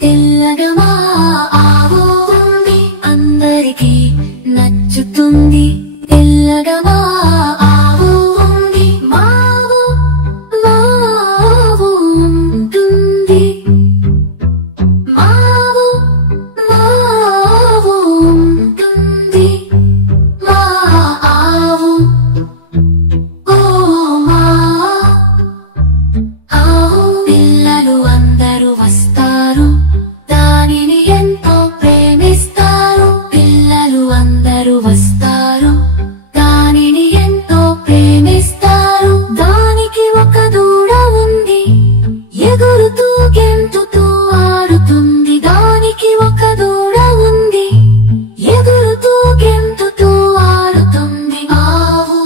తెల్లగా మా ఆవు ఉంది, అందరికీ నచ్చుతుంది. తెల్లగా మా ఆవు ఉంది, మావు మావు ఉంటుంది. మావు మావు ఉంటుంది. మా ఆవు ఓ మా ఆవు. పిల్లలు అందరూ వస్తారు, దానిని ఎంతో ప్రేమిస్తారు. పిల్లలు అందరూ వస్తారు, దానిని ఎంతో ప్రేమిస్తారు. దానికి ఒక దూడ ఉంది, ఎగురుతూ గెంతుతూ ఆడుతుంది. దానికి ఒక దూడ ఉంది, ఎగురుతూ గెంతుతూ ఆడుతుంది. ఆవు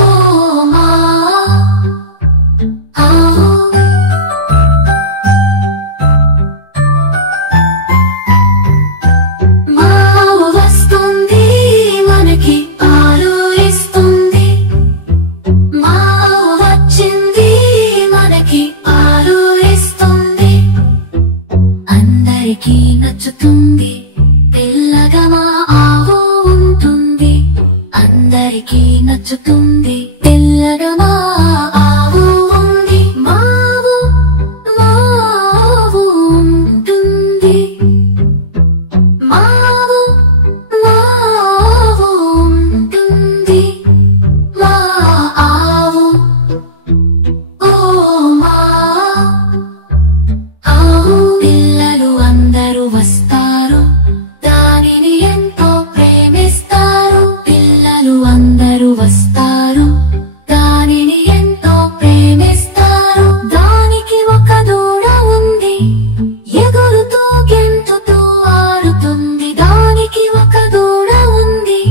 ఓ మా ఆవు. మా ఆవు వస్తుంది, మనకి పాలు ఇస్తుంది. మా ఆవు వచ్చింది, మనకి పాలు ఇస్తుంది. అందరికీ నచ్చుతుంది, తెల్లగా మా ఆవు ఉంటుంది. అందరికీ నచ్చుతుంది, తెల్లగా మా ఆవు ఉంది. మావు మావు ఉంటుంది. మావు మావు ఉంటుంది. మా ఆవు ఓ మా ఆవు. పిల్లలు అందరూ వస్తారు, దానిని ఎంతో ప్రేమిస్తారు. పిల్లలు అందరూ వస్తారు, దానిని ఎంతో ప్రేమిస్తారు. దానికి ఒక దూడ ఉంది, ఎగురుతూ గెంతుతూ ఆడుతుంది. దానికి ఒక దూడ ఉంది,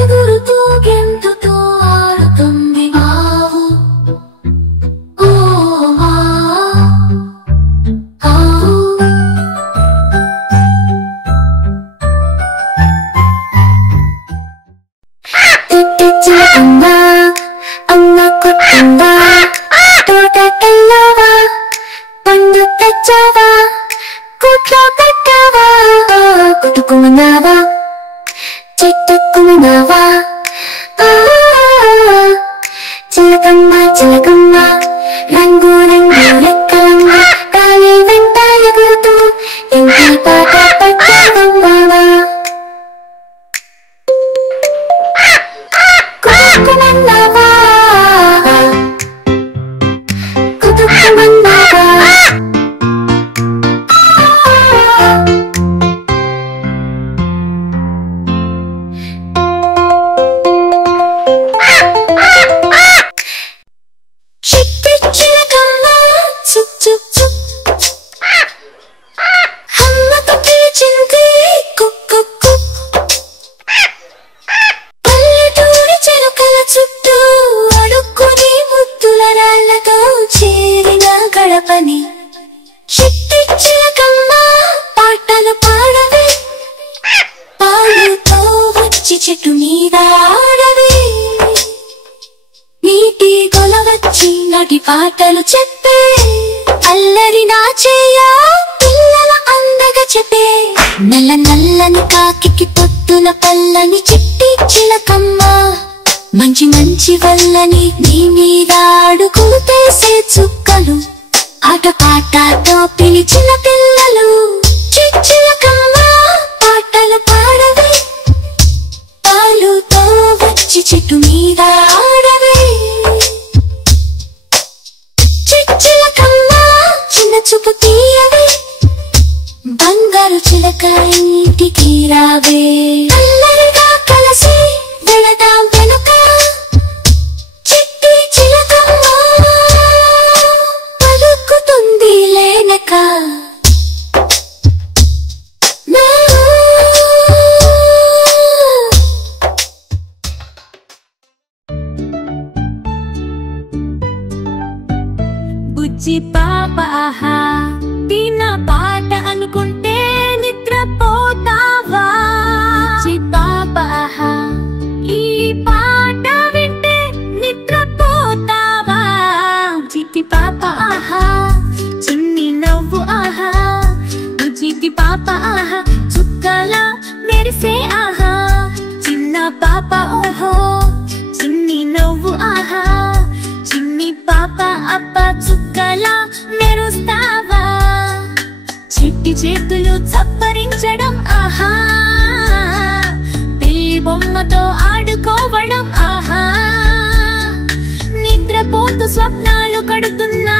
ఎగురుతూ గెంతుతూ ఆడుతుంది. ఆవు ఓ మా ఆవు. చిలకమ్మ అమ్మ కొట్టిందా, తోటకెళ్ళావా, పండు తెచ్చావా, కూట్లో పెట్టావా, కుట్టుకున్నావా, చెట్టుకున్నావా. చిలకమ్మ చిలకమ్మ రంగు రంగు రెక్కలమ్మ, గాలి వెంట ఎగురుతూ ఇంటి పాట పెట్టావమ్మా. కుట్టుకున్నావా, కుట్టుకున్నావా. చిట్టి చిలకమ్మ చుక్ చుక్ చుక్, అమ్మతో పిలిచింది కుక్ కుక్ కుక్. పల్లెటూరి చిలుకల చుట్టూ అడుక్కుని ముద్దుల రాళ్లతో చేరిన గడపని. చిట్టి చిలకమ్మ పాటలు పాడవే, పాలుతో వచ్చి చెట్టు మీద ఆడవే. నీటి కొలవచ్చి నటి పాటలు చెప్పే, అల్లరి నా చెయ్య పిల్లల అందగా చెప్పే. నల్ల నల్లని కాకికి పొద్దున పల్లని చిట్టి చిలకమ్మ, మంచి మంచి వల్లని నీ మీద అడుగుతేసే చుక్కలు, ఆట పాటతో పిలిచిన పిల్లలు. చిలకమ్మ పాటలు పాడవే, పాలుతో వచ్చి చెట్టు మీద ఆడవే. చిలకమ్మ చిన్న చూపు తీయవే, బంగారు చిలక ఇంటికి రావే. అల్లరిగా కలిసి వెళదాం వెనుక, చిట్టి చిలకమ్మ పలుకుతుంది లేనక. బుజ్జి పాప ఆహా, తిన పాట అనుకుంటే నిద్రపోతావా. బుజ్జి పాప ఆహా, ఈ మెరిసే ఆహా చిన్న పాప ఓహో చిన్ని నవ్వు ఆహా చిన్ని పాప అప్ప చుక్కలా మెరుస్తావా చిట్టి చేతులు చప్పరించడం ఆహా పిల్లి బొమ్మతో ఆడుకోవడం ఆహా నిద్రపోతూ స్వప్నాలు కడుతున్నా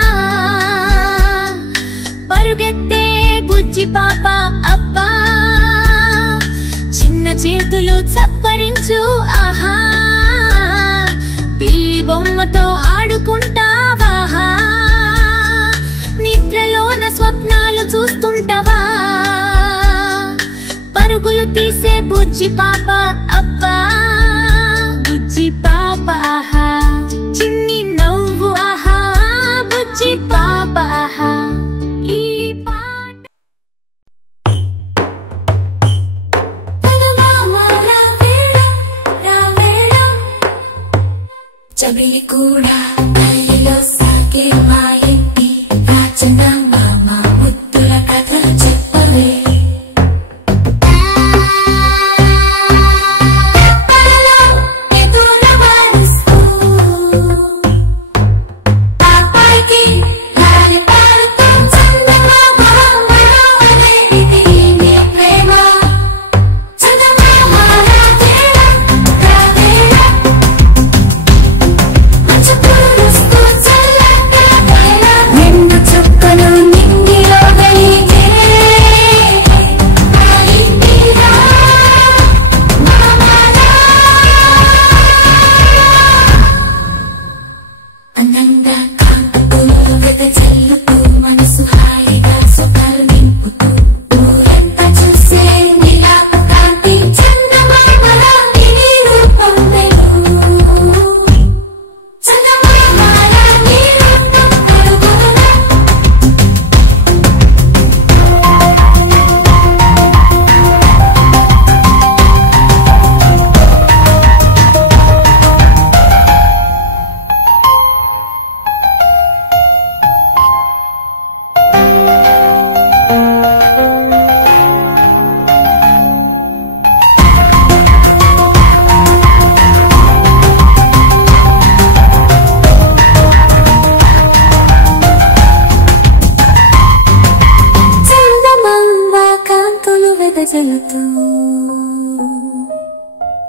పరుగెత్తే బుజ్జి పాప అబ్బా చిన్న చేతులు చప్పరించు ఆహా పిల్లి బొమ్మతో ఆడుకుంటావా నిద్రలోన స్వప్నాలు చూస్తుంటావా పరుగులు తీసే బుజ్జి పాప అబ్బా బుజ్జి పాప ఆహా చిన్ని నవ్వు ఆహా బుజ్జి పాప ఆహా ఈ పాట చబిలి కూడా అల్లిలో సాగే మా ఇంటి రాజన మామ ముద్దుల కథ చెప్పవే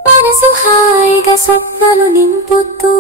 మనసు హాయిగా స్వప్నాలు నింపుతూ